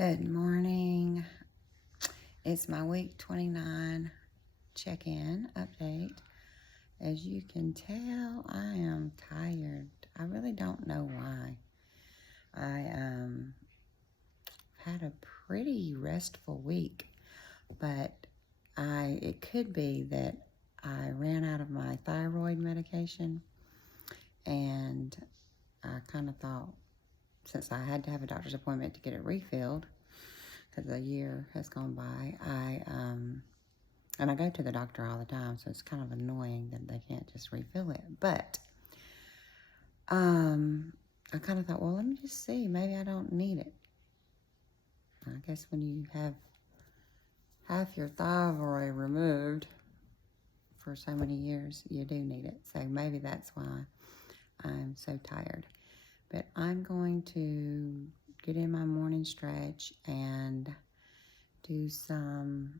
Good morning. It's my week 29 check-in update. As you can tell, I am tired. I really don't know why. I had a pretty restful week, but it could be that I ran out of my thyroid medication, and I kind of thought, since I had to have a doctor's appointment to get it refilled, because a year has gone by, and I go to the doctor all the time, so it's kind of annoying that they can't just refill it. But I kind of thought, well, let me just see. Maybe I don't need it. I guess when you have half your thyroid removed for so many years, you do need it. So maybe that's why I'm so tired. But I'm going to get in my morning stretch and do some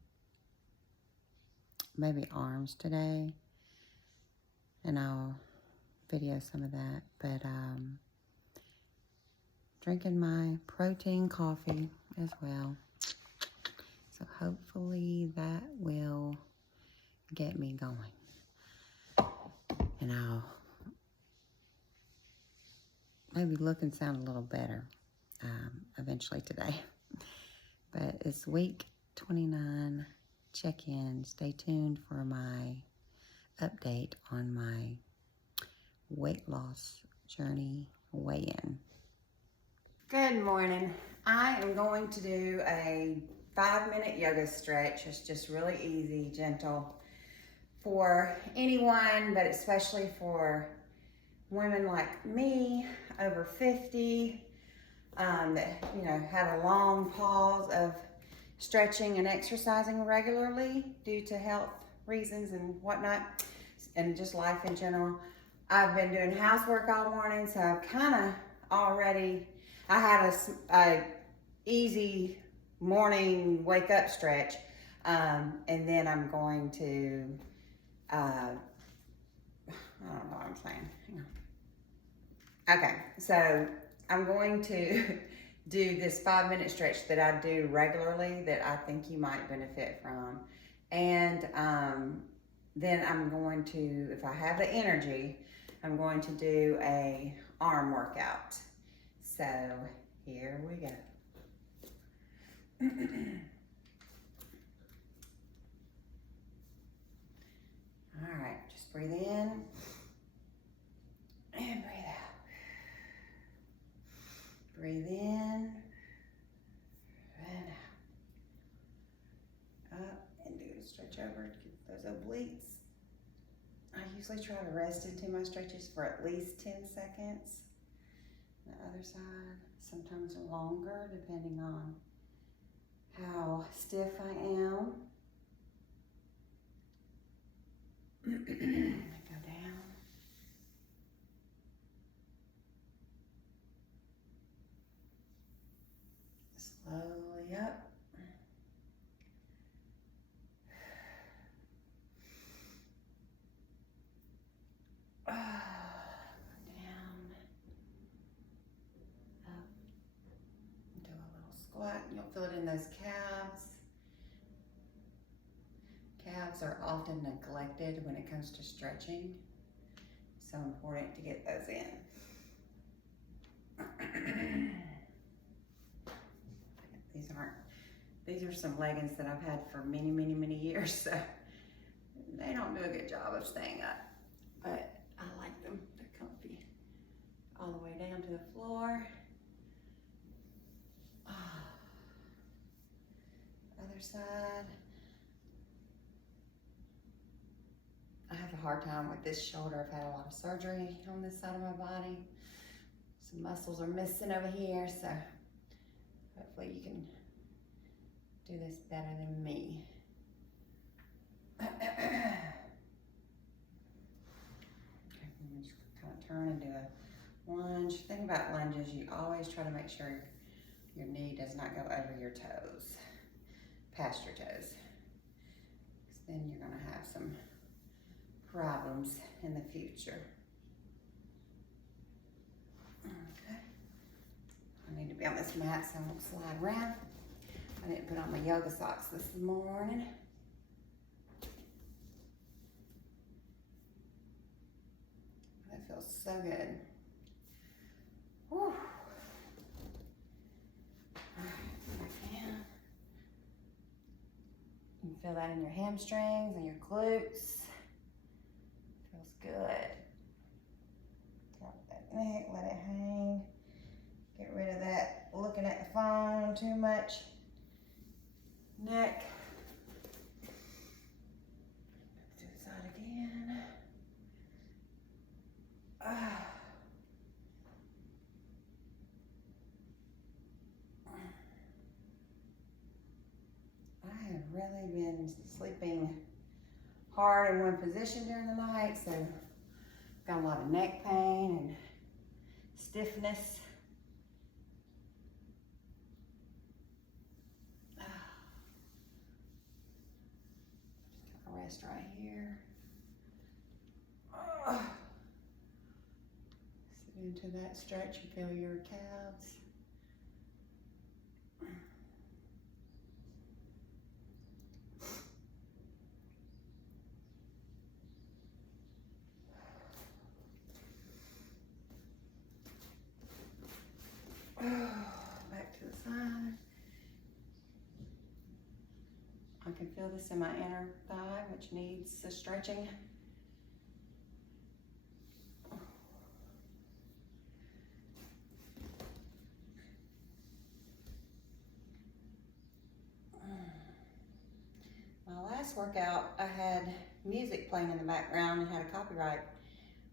maybe arms today, and I'll video some of that. But drinking my protein coffee as well, so hopefully that will get me going, and I'll maybe look and sound a little better eventually today. But it's week 29 check-in. Stay tuned for my update on my weight loss journey weigh-in. Good morning. I am going to do a 5-minute yoga stretch. It's just really easy, gentle for anyone, but especially for women like me, over 50, that had a long pause of stretching and exercising regularly due to health reasons and whatnot, and just life in general. I've been doing housework all morning, so I've kind of already, I had a easy morning wake up stretch, and then I'm going to, I don't know what I'm saying. Hang on. Okay, so I'm going to do this 5-minute stretch that I do regularly that I think you might benefit from. And then I'm going to, if I have the energy, I'm going to do a arm workout. So here we go. All right, just breathe in and breathe out. Breathe in and out. Up and do a stretch over, get those obliques. I usually try to rest into my stretches for at least 10 seconds. The other side, sometimes longer, depending on how stiff I am. Go down. Slowly up. Squat, and you'll feel it in those calves. Calves are often neglected when it comes to stretching. So important to get those in. These are some leggings that I've had for many, many, many years, so they don't do a good job of staying up, but I like them. They're comfy. All the way down to the floor. Other side. I have a hard time with this shoulder. I've had a lot of surgery on this side of my body. Some muscles are missing over here, so hopefully you can do this better than me. Okay, just kind of turn and do a lunge. The thing about lunges, you always try to make sure your knee does not go over your toes, past your toes, because then you're going to have some problems in the future. Okay, and need to be on this mat so I won't slide around. I didn't put on my yoga socks this morning. That feels so good. Whew. You can feel that in your hamstrings and your glutes. Feels good. Drop that neck, let it hang. Get rid of that looking at the phone too much. Neck. To the side again. Ah. I have really been sleeping hard in one position during the night, so got a lot of neck pain and stiffness. Just take a rest right here. Sit into that stretch and feel your calves. Back to the side. I can feel this in my inner thigh, which needs the stretching. My last workout, I had music playing in the background and had a copyright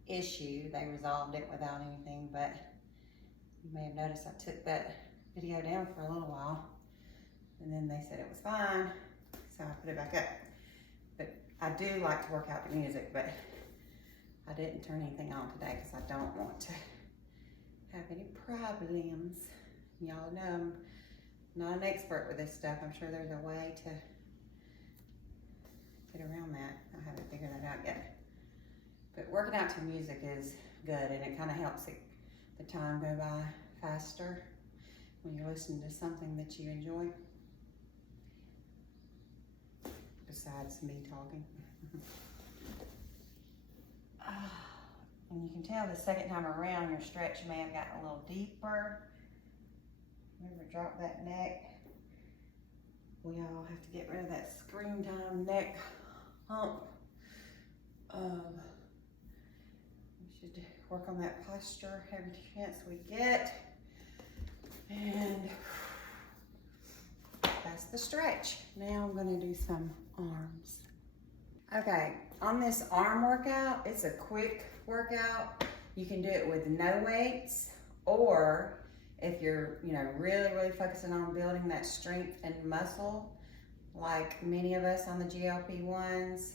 issue. They resolved it without anything, but you may have noticed I took that video down for a little while, and then they said it was fine, so I put it back up. But I do like to work out to music, but I didn't turn anything on today because I don't want to have any problems. Y'all know I'm not an expert with this stuff. I'm sure there's a way to get around that. I haven't figured that out yet. But working out to music is good, and it kind of helps the time go by faster when you're listening to something that you enjoy, besides me talking. And you can tell the second time around your stretch may have gotten a little deeper. Remember, drop that neck. We all have to get rid of that screen time neck hump. We should work on that posture every chance we get. And that's the stretch. Now I'm gonna do some arms. Okay, on this arm workout, it's a quick workout. You can do it with no weights, or if you're really focusing on building that strength and muscle, like many of us on the GLP-1s,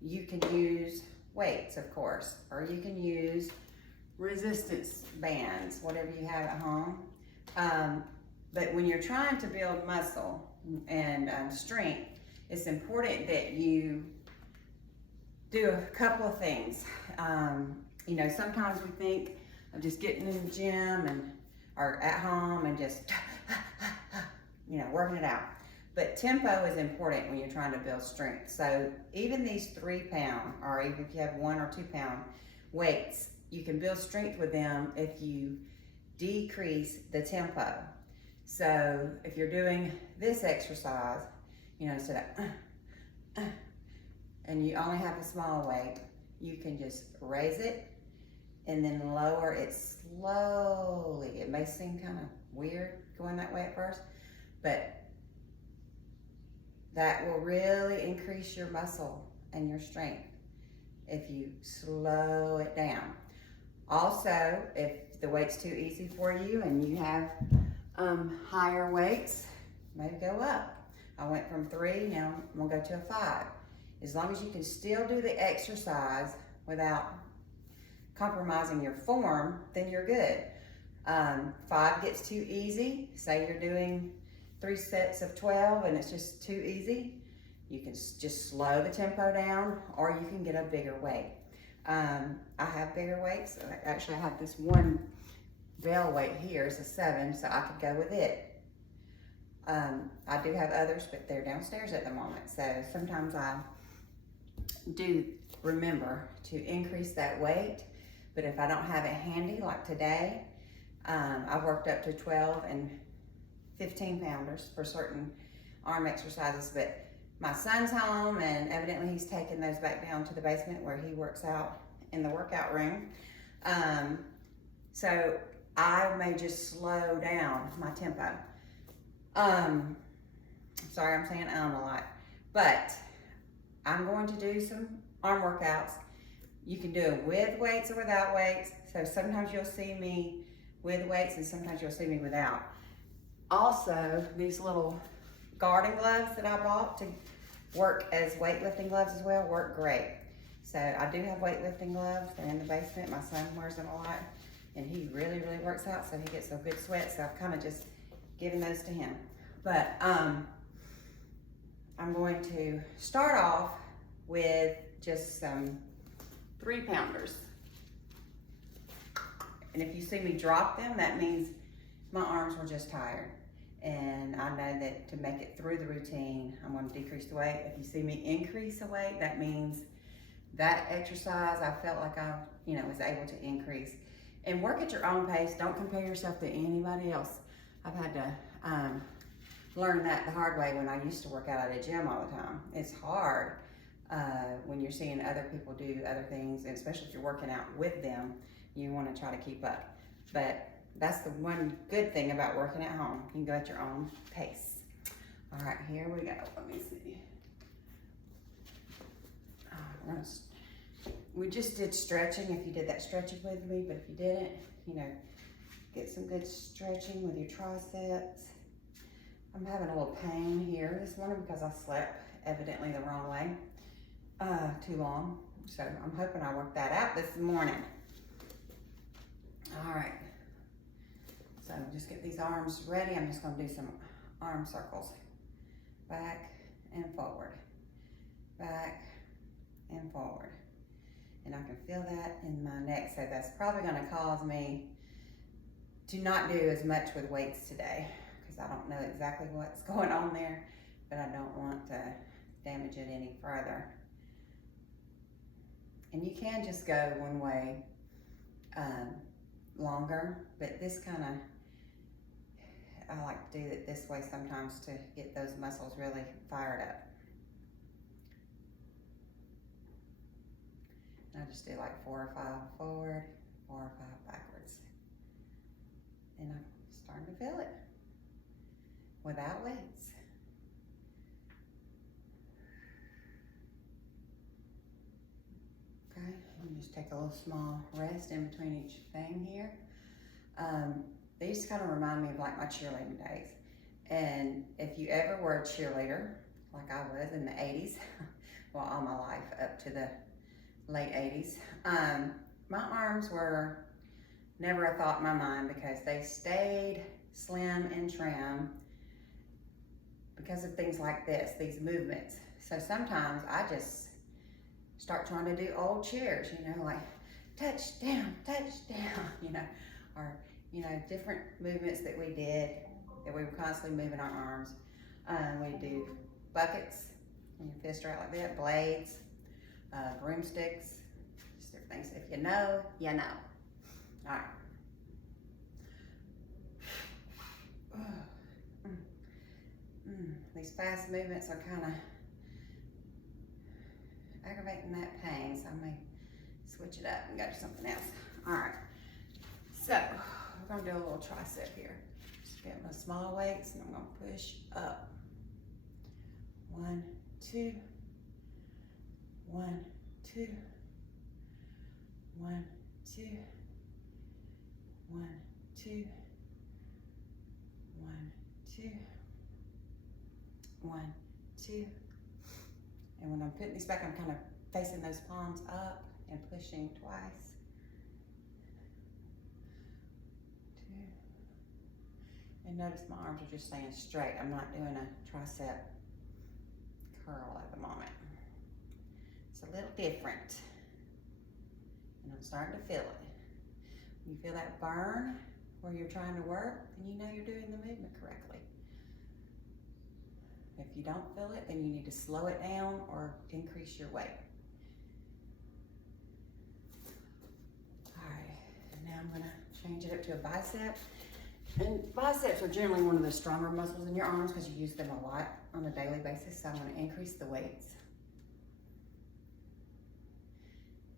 you can use weights, of course, or you can use resistance bands, whatever you have at home. But when you're trying to build muscle and strength, it's important that you do a couple of things. Sometimes we think of just getting in the gym or at home and just working it out. But tempo is important when you're trying to build strength. So even these 3 pound, or even if you have 1 or 2 pound weights, you can build strength with them if you decrease the tempo. So if you're doing this exercise, instead of and you only have a small weight, you can just raise it and then lower it slowly. It may seem kind of weird going that way at first, but that will really increase your muscle and your strength if you slow it down. Also, if the weight's too easy for you and you have higher weights, maybe go up. I went from 3, now I'm gonna go to a 5. As long as you can still do the exercise without compromising your form, then you're good. 5 gets too easy. Say you're doing 3 sets of 12 and it's just too easy. You can just slow the tempo down, or you can get a bigger weight. I have bigger weights. Actually, I have this one bell weight here is a 7, so I could go with it. I do have others, but they're downstairs at the moment. So sometimes I do remember to increase that weight, but if I don't have it handy, like today, I've worked up to 12 and 15 pounders for certain arm exercises, but my son's home and evidently he's taken those back down to the basement where he works out in the workout room. So I may just slow down my tempo. Sorry, I'm saying a lot, but I'm going to do some arm workouts. You can do it with weights or without weights. So sometimes you'll see me with weights and sometimes you'll see me without. Also, these little garden gloves that I bought to work as weightlifting gloves as well work great. So I do have weightlifting gloves. They're in the basement. My son wears them a lot and he really works out, so he gets a good sweat. So I've kind of just given those to him. But I'm going to start off with just some 3-pounders. And if you see me drop them, that means my arms were just tired. And I know that to make it through the routine, I'm going to decrease the weight. If you see me increase the weight, that means that exercise I felt like I, was able to increase. And work at your own pace. Don't compare yourself to anybody else. I've had to learn that the hard way when I used to work out at a gym all the time. It's hard when you're seeing other people do other things, and especially if you're working out with them, you want to try to keep up. But that's the one good thing about working at home. You can go at your own pace. All right, here we go. Let me see. We just did stretching, if you did that stretching with me, but if you didn't, get some good stretching with your triceps. I'm having a little pain here this morning because I slept evidently the wrong way, too long. So I'm hoping I worked that out this morning. All right. So just get these arms ready. I'm just going to do some arm circles. Back and forward. Back and forward. And I can feel that in my neck. So that's probably going to cause me to not do as much with weights today, because I don't know exactly what's going on there, but I don't want to damage it any further. And you can just go one way longer, but this kind of, I like to do it this way sometimes to get those muscles really fired up. And I just do like 4 or 5 forward, 4 or 5 backwards. And I'm starting to feel it without weights. Okay, and just take a little small rest in between each thing here. These kind of remind me of like my cheerleading days. And if you ever were a cheerleader, like I was in the 80s, well, all my life up to the late 80s, my arms were never a thought in my mind because they stayed slim and trim because of things like this, these movements. So sometimes I just start trying to do old cheers, like touchdown, or, different movements that we did, that we were constantly moving our arms. We do buckets, and your fists are out like that, blades, broomsticks, just different things. If you know, you know. All right. These fast movements are kind of aggravating that pain, so I may switch it up and go to something else. All right, so we're gonna do a little tricep here. Just get my small weights and I'm gonna push up. 1, 2, 1, 2, 1, 2, 1, 2, 1, 2, 1, 2. And when I'm putting these back, I'm kind of facing those palms up and pushing twice. 2. And notice my arms are just staying straight. I'm not doing a tricep curl at the moment. It's a little different. And I'm starting to feel it. You feel that burn where you're trying to work, then you know you're doing the movement correctly. If you don't feel it, then you need to slow it down or increase your weight. All right, and now I'm gonna change it up to a bicep. And biceps are generally one of the stronger muscles in your arms because you use them a lot on a daily basis, so I'm gonna increase the weights.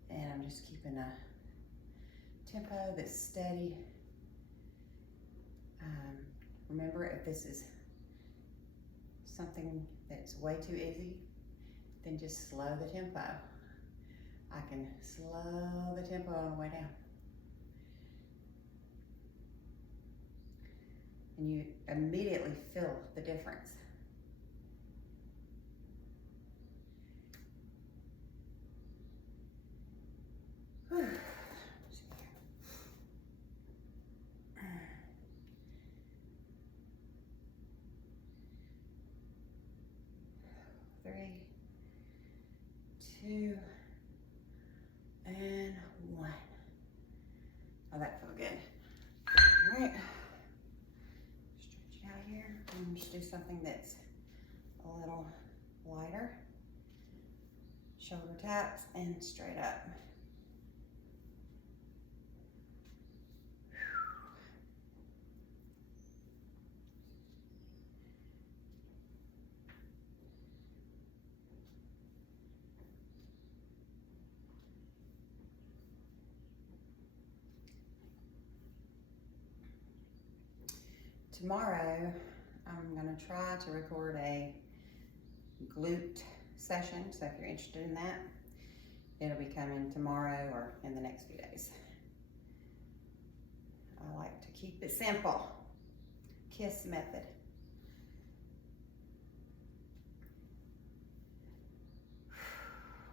And I'm just keeping a tempo that's steady. Remember, if this is something that's way too easy, then just slow the tempo. I can slow the tempo on the way down. And you immediately feel the difference. Whew. 3, 2, and 1. Oh, that felt good. All right. Stretch it out here. And just do something that's a little lighter. Shoulder taps and straight up. Tomorrow, I'm gonna try to record a glute session, so if you're interested in that, it'll be coming tomorrow or in the next few days. I like to keep it simple. KISS method.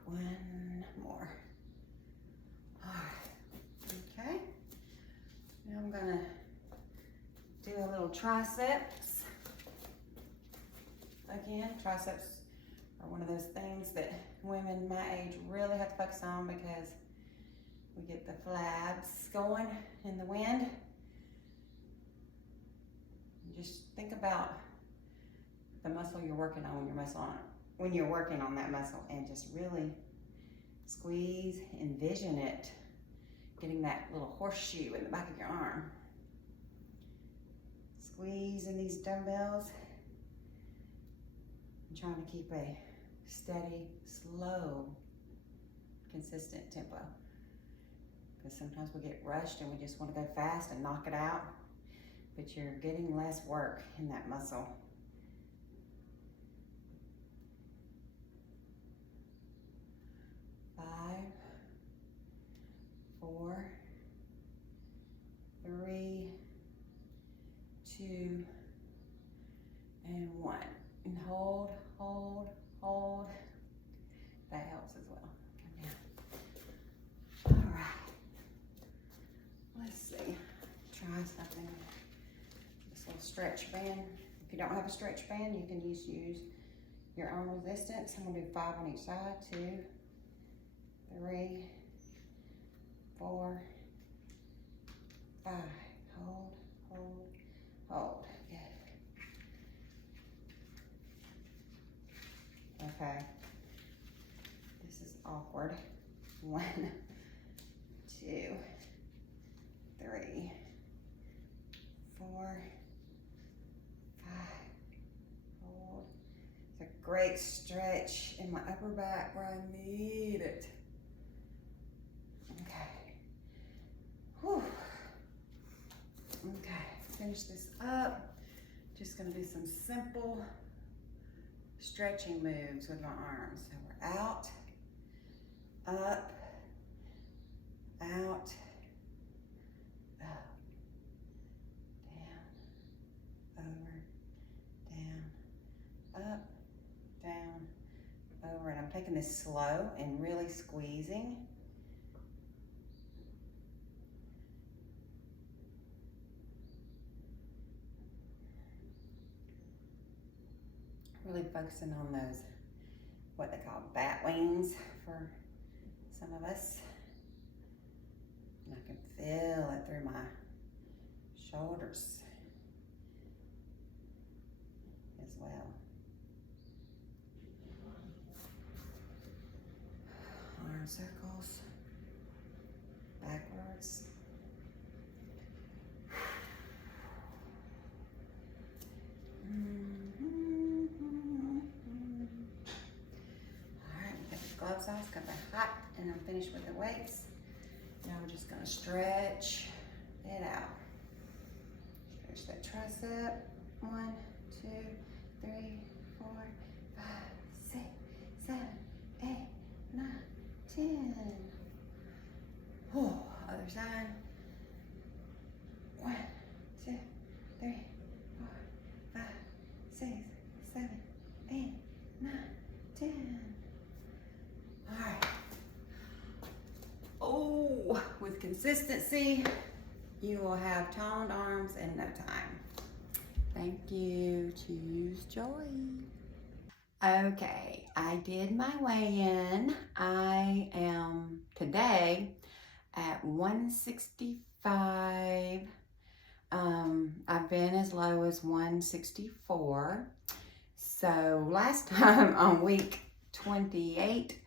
One more. All right, okay. Now I'm gonna do a little triceps. Again, triceps are one of those things that women my age really have to focus on because we get the flabs going in the wind. Just think about the muscle you're working on when you're working on that muscle, and just really squeeze, envision it, getting that little horseshoe in the back of your arm. Squeezing these dumbbells and trying to keep a steady, slow, consistent tempo. Because sometimes we get rushed and we just want to go fast and knock it out, but you're getting less work in that muscle. 5, 4, 3, 2, and 1. And hold, hold, hold. That helps as well. Come down. All right. Let's see. Try something. This little stretch band. If you don't have a stretch band, you can use your arm resistance. I'm gonna do 5 on each side. 2, 3, 4, 5. Hold, hold, hold. Good. Okay. This is awkward. 1, 2, 3, 4, 5. Hold. It's a great stretch in my upper back where I need it. Okay. Whew. Okay, finish this up. Just gonna do some simple stretching moves with my arms. So we're out, up, out, up, down, over, down, up, down, over. And I'm taking this slow and really squeezing. Really focusing on those, what they call bat wings for some of us. And I can feel it through my shoulders as well. Arm circles, backwards. Alright, get the gloves off because they're hot, and I'm finished with the weights. Now we're just going to stretch it out. Stretch that tricep. 1, 2, 3, 4, 5, 6, 7, 8, 9, 10. Oh, other side. 1, 2, 3, 4, 5, 6, 7, 8, 9, 10. All right. Oh, with consistency, you will have toned arms in no time. Thank you. Choose joy. Okay, I did my weigh-in. I am today at 165. I've been as low as 164. So last time on week 28,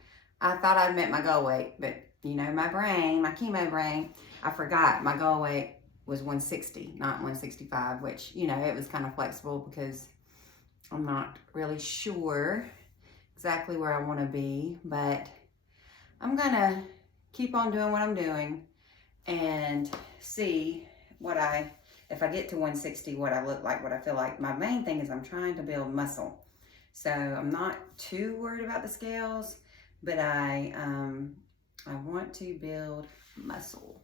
I thought I'd met my goal weight, but you know, my brain, my chemo brain, I forgot my goal weight was 160, not 165, which, you know, it was kind of flexible because I'm not really sure exactly where I want to be, but I'm gonna keep on doing what I'm doing and see if I get to 160, what I look like, what I feel like. My main thing is I'm trying to build muscle. So I'm not too worried about the scales, but I want to build muscle.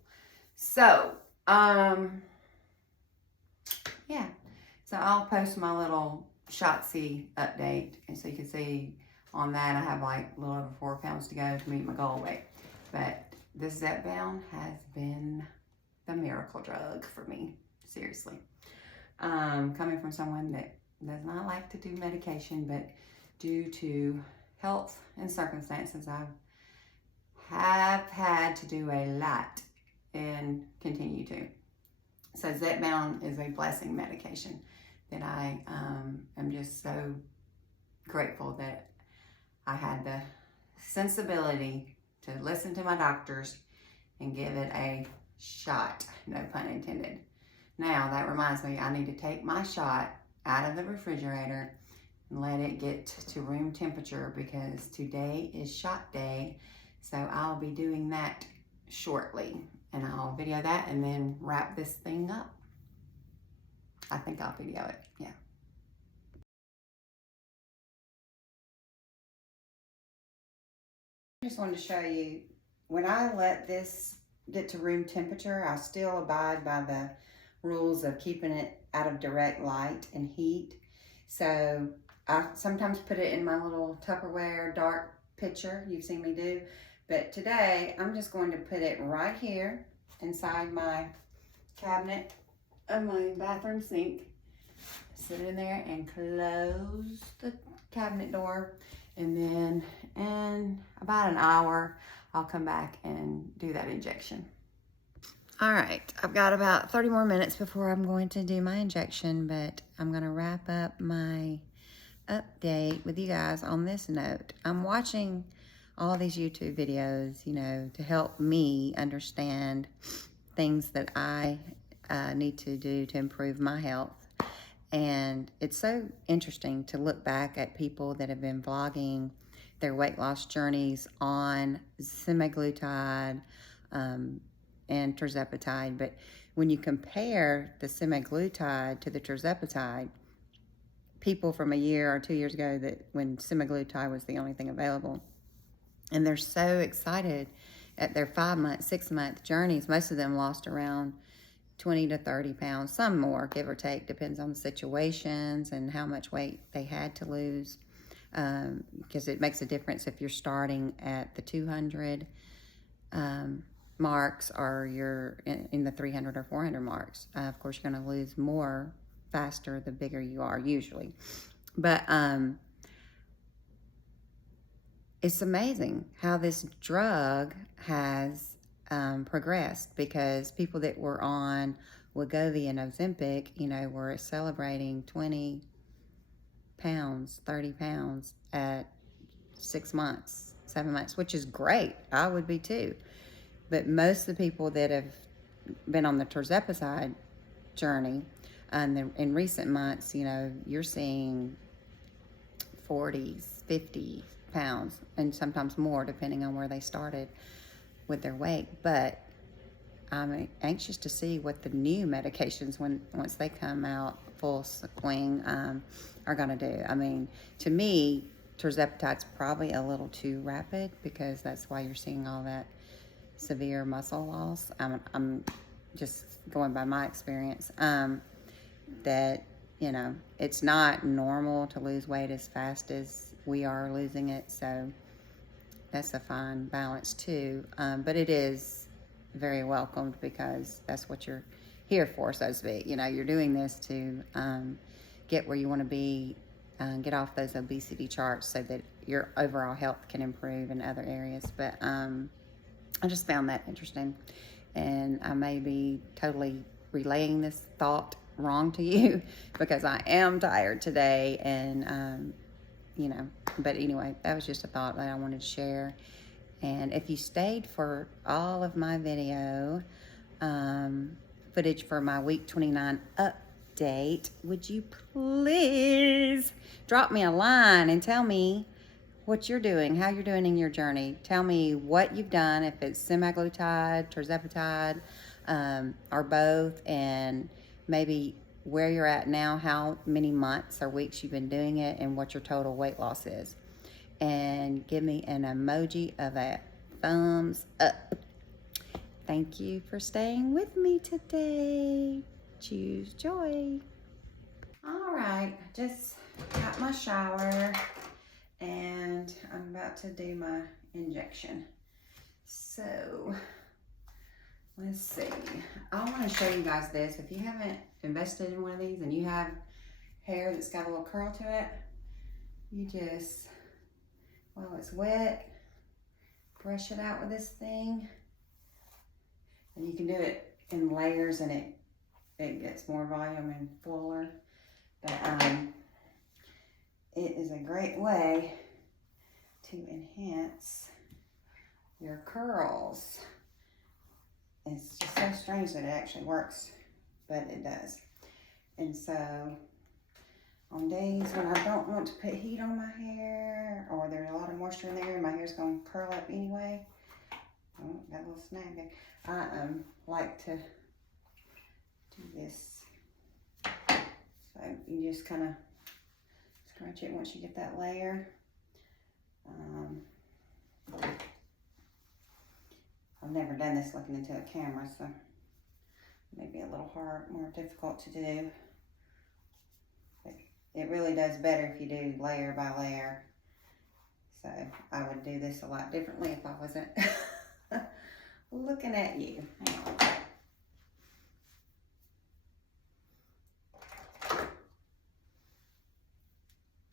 So, yeah. So I'll post my little Shotzi update. And so you can see on that, I have like a little over 4 pounds to go to meet my goal weight. But this Zepbound has been the miracle drug for me. Seriously. Coming from someone that does not like to do medication, but due to health and circumstances, I have had to do a lot and continue to. So Zepbound is a blessing medication that I am just so grateful that I had the sensibility to listen to my doctors and give it a shot, no pun intended. Now that reminds me, I need to take my shot out of the refrigerator and let it get to room temperature because today is shot day. So I'll be doing that shortly and I'll video that and then wrap this thing up. I think I'll video it, yeah. I just wanted to show you, when I let this get to room temperature, I still abide by the rules of keeping it out of direct light and heat. So I sometimes put it in my little Tupperware dark pitcher you've seen me do. But today I'm just going to put it right here inside my cabinet of my bathroom sink. Sit in there and close the cabinet door. And then in about an hour, I'll come back and do that injection. All right, I've got about 30 more minutes before I'm going to do my injection, but I'm gonna wrap up my update with you guys on this note. I'm watching all these YouTube videos, you know, to help me understand things that I need to do to improve my health. And it's so interesting to look back at people that have been vlogging their weight loss journeys on semaglutide and tirzepatide. But when you compare the semaglutide to the tirzepatide, people from a year or 2 years ago, that when semaglutide was the only thing available, and they're so excited at their 5-month, 6-month journeys. Most of them lost around 20 to 30 pounds, some more, give or take, depends on the situations and how much weight they had to lose. Because it makes a difference if you're starting at the 200 marks or you're in the 300 or 400 marks. Of course, you're going to lose more faster the bigger you are usually. But it's amazing how this drug has progressed, because people that were on Wegovy and Ozempic, you know, were celebrating 20 pounds, 30 pounds at 6 months, 7 months, which is great. I would be too. But most of the people that have been on the tirzepatide journey in recent months, you know, you're seeing 40s, 50 pounds, and sometimes more depending on where they started with their weight. But I'm anxious to see what the new medications, once they come out full swing, are going to do. I mean, to me, tirzepatide's probably a little too rapid, because that's why you're seeing all that severe muscle loss. I'm just going by my experience, that, you know, it's not normal to lose weight as fast as we are losing it. So that's a fine balance too. But it is very welcomed, because that's what you're here for, so to speak. You know, you're doing this to get where you want to be, get off those obesity charts so that your overall health can improve in other areas. But I just found that interesting, and I may be totally relaying this thought wrong to you because I am tired today, and you know, but anyway, that was just a thought that I wanted to share. And if you stayed for all of my video footage for my week 29 update, would you please drop me a line and tell me what you're doing, how you're doing in your journey. Tell me what you've done, if it's semaglutide, tirzepatide, or both, and maybe where you're at now, how many months or weeks you've been doing it, and what your total weight loss is. And give me an emoji of a thumbs up. Thank you for staying with me today. Choose joy. All right, just got my shower, and I'm about to do my injection. So let's see. I want to show you guys this. If you haven't invested in one of these and you have hair that's got a little curl to it, you just, while it's wet, brush it out with this thing. And you can do it in layers, and it gets more volume and fuller. But it is a great way to enhance your curls. It's just so strange that it actually works, but it does. And so on days when I don't want to put heat on my hair, or there's a lot of moisture in there and my hair's going to curl up anyway, oh, got a little snag there, I like to do this. So you just kind of scrunch it once you get that layer. I've never done this looking into a camera, so maybe a little hard, more difficult to do. But it really does better if you do layer by layer. So I would do this a lot differently if I wasn't looking at you. Hang on.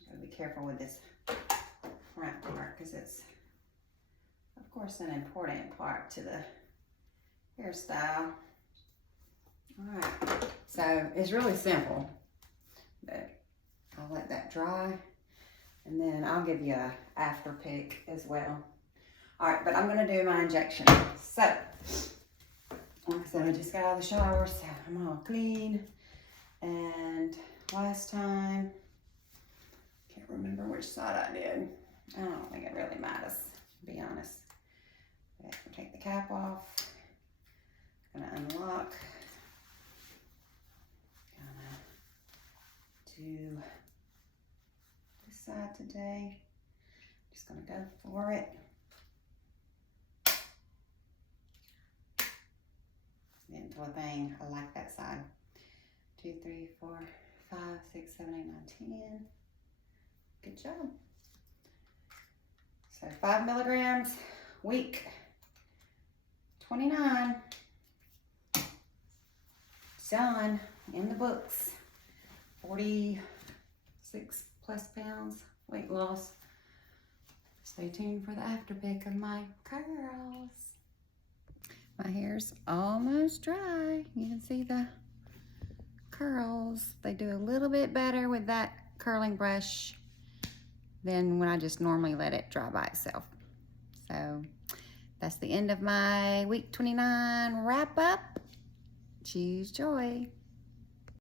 Gotta be careful with this front part, because it's, of course, an important part to the hairstyle. All right, so it's really simple, but I'll let that dry, and then I'll give you a after pic as well. All right, but I'm gonna do my injection. So, like I said, I just got out of the shower, so I'm all clean. And last time, can't remember which side I did. I don't think it really matters, to be honest. But I'll take the cap off. Gonna unlock. Gonna do this side today. Just gonna go for it. Getting to a bang. I like that side. 2, 3, 4, 5, 6, 7, 8, 9, 10. Good job. So 5 milligrams, week 29. Done, in the books. 46 plus pounds weight loss. Stay tuned for the after pic of my curls. My hair's almost dry. You can see the curls. They do a little bit better with that curling brush than when I just normally let it dry by itself. So that's the end of my week 29 wrap up. Choose joy.